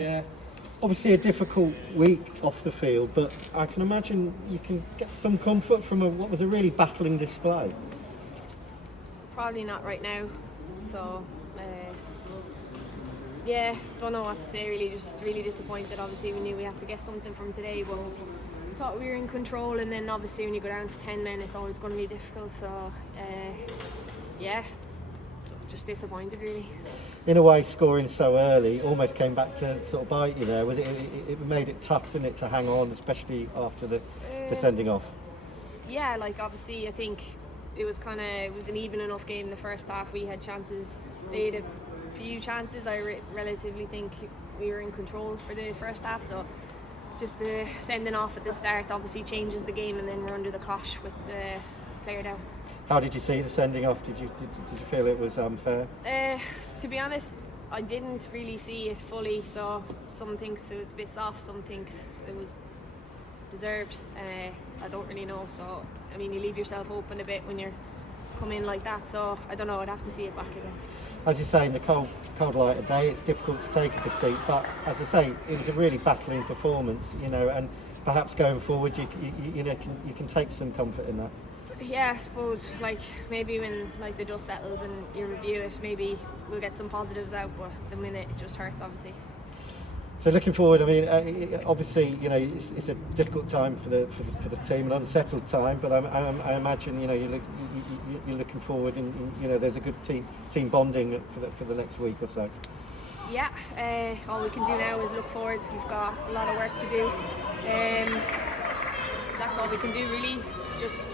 Yeah, obviously a difficult week off the field, but I can imagine you can get some comfort from what was a really battling display. Probably not right now. So, yeah, don't know what to say really, just really disappointed. Obviously we knew we had to get something from today, but we thought we were in control, and then obviously when you go down to 10 men it's always going to be difficult. So, yeah, just disappointed really. In a way, scoring so early almost came back to sort of bite you there. Was it made it tough, didn't it, to hang on, especially after the sending off? Yeah, like obviously I think it was an even enough game in the first half. We had chances, they had a few chances. I relatively think we were in control for the first half, so just the sending off at the start obviously changes the game, and then we're under the cosh with the player down. How did you see the sending off? Did you feel it was unfair? To be honest, I didn't really see it fully, so some thinks it was a bit soft, some thinks it was deserved. I don't really know, so I mean you leave yourself open a bit when you're come in like that, so I don't know, I'd have to see it back again. As you say, in the cold light of day, it's difficult to take a defeat, but as I say, it was a really battling performance, and perhaps going forward you can take some comfort in that. Yeah, I suppose maybe when the dust settles and you review it, maybe we'll get some positives out, but the minute it just hurts obviously. So looking forward, I mean, obviously, it's a difficult time for the team, an unsettled time. But I imagine, you're looking forward, and there's a good team bonding for the next week or so. Yeah, all we can do now is look forward. We've got a lot of work to do. That's all we can do really. Just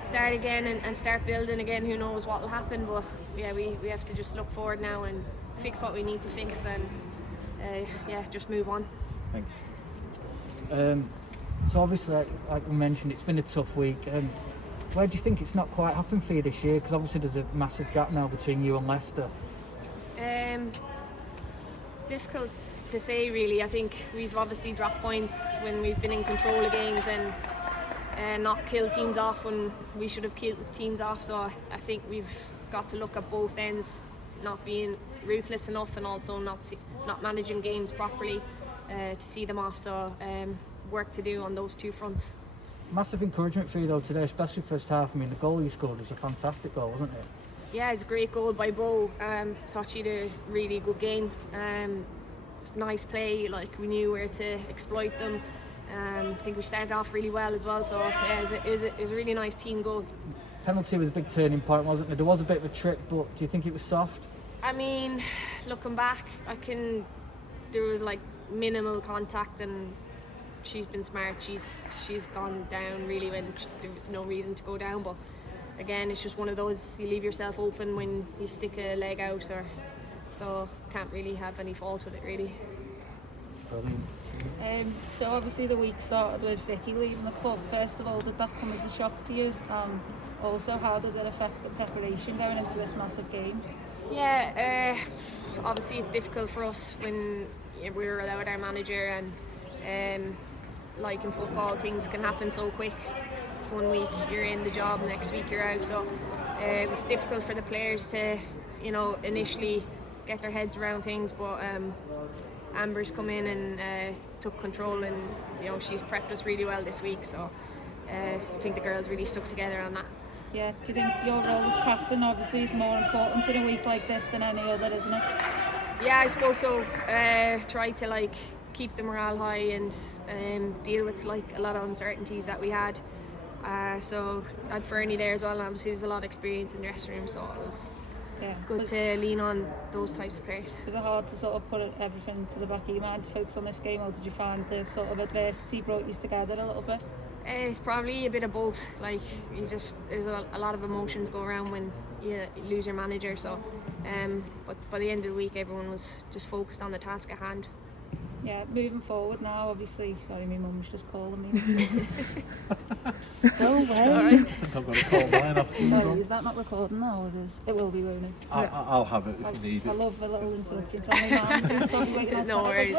start again and start building again. Who knows what will happen? But yeah, we have to just look forward now and fix what we need to fix, and just move on. Thanks. So obviously, like we mentioned, it's been a tough week. Where do you think it's not quite happened for you this year? Because obviously there's a massive gap now between you and Leicester. Difficult to say really. I think we've obviously dropped points when we've been in control of games and not killed teams off when we should have killed teams off. So I think we've got to look at both ends, not being ruthless enough and also not managing games properly to see them off. So work to do on those two fronts. Massive encouragement for you though today, especially first half. I mean, the goal you scored was a fantastic goal, wasn't it? Yeah, it's a great goal by Bo. Thought she did a really good game. It's nice play, we knew where to exploit them. I think we started off really well as well, so yeah, it was a really nice team goal. Penalty was a big turning point, wasn't it? There was a bit of a trip, but do you think it was soft? I mean, looking back, there was minimal contact, and she's been smart. She's gone down really when there was no reason to go down, but again, it's just one of those, you leave yourself open when you stick a leg out, so can't really have any fault with it really. Brilliant. So obviously the week started with Vicky leaving the club. First of all, did that come as a shock to you? Also, how did it affect the preparation going into this massive game? Yeah, obviously it's difficult for us when we're without our manager, and in football things can happen so quick. One week you're in the job, next week you're out, so it was difficult for the players to initially get their heads around things, but Amber's come in and took control, and she's prepped us really well this week, so I think the girls really stuck together on that. Yeah, do you think your role as captain obviously is more important in a week like this than any other, isn't it? Yeah, I suppose so. Try to keep the morale high and deal with a lot of uncertainties that we had. So I had Fernie there as well, and obviously there's a lot of experience in the dressing room, so it was good to lean on those types of players. Was it hard to sort of put everything to the back of your mind to focus on this game, or did you find the sort of adversity brought you together a little bit? It's probably a bit of both. There's a lot of emotions go around when you lose your manager, so but by the end of the week everyone was just focused on the task at hand. Yeah, moving forward now, obviously. Sorry, my mum's just calling me. Go away. I've got to call mine off. Sorry, is that not recording now? It will be, won't it? I'll have it if you need I it. love the little interruption from my mum. No worries.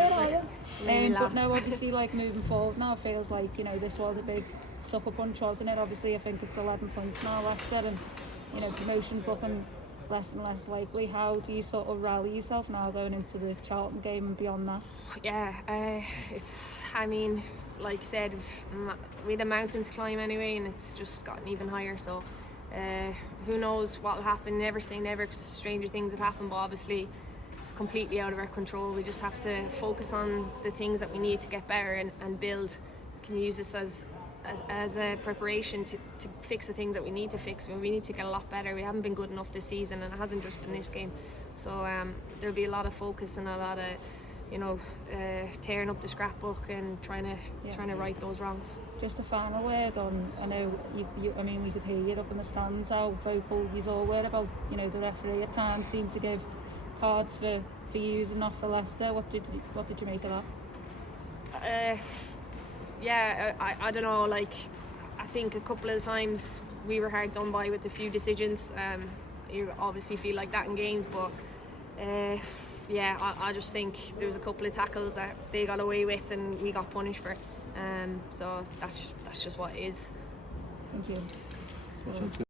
But no, obviously, moving forward now, it feels like this was a big sucker punch, wasn't it? Obviously, I think it's 11 points now, Leicester, and promotion's looking less and less likely. How do you sort of rally yourself now going into the Charlton game and beyond that? Yeah, I mean, like I said, we had a mountain to climb anyway, and it's just gotten even higher. So who knows what will happen? Never say never, because stranger things have happened. But obviously, it's completely out of our control. We just have to focus on the things that we need to get better and build. We can use this as a preparation to fix the things that we need to fix. We need to get a lot better. We haven't been good enough this season, and it hasn't just been this game. So there'll be a lot of focus and a lot of tearing up the scrapbook and trying to right those wrongs. Just a final word on, I know I mean, we could hear you up in the stands how vocal you all were about, the referee at times seemed to give cards for yous and not for Leicester. What did you make of that? I don't know, like, I think a couple of times we were hard done by with a few decisions. You obviously feel like that in games, but I just think there was a couple of tackles that they got away with and we got punished for. So that's just what it is. Thank you.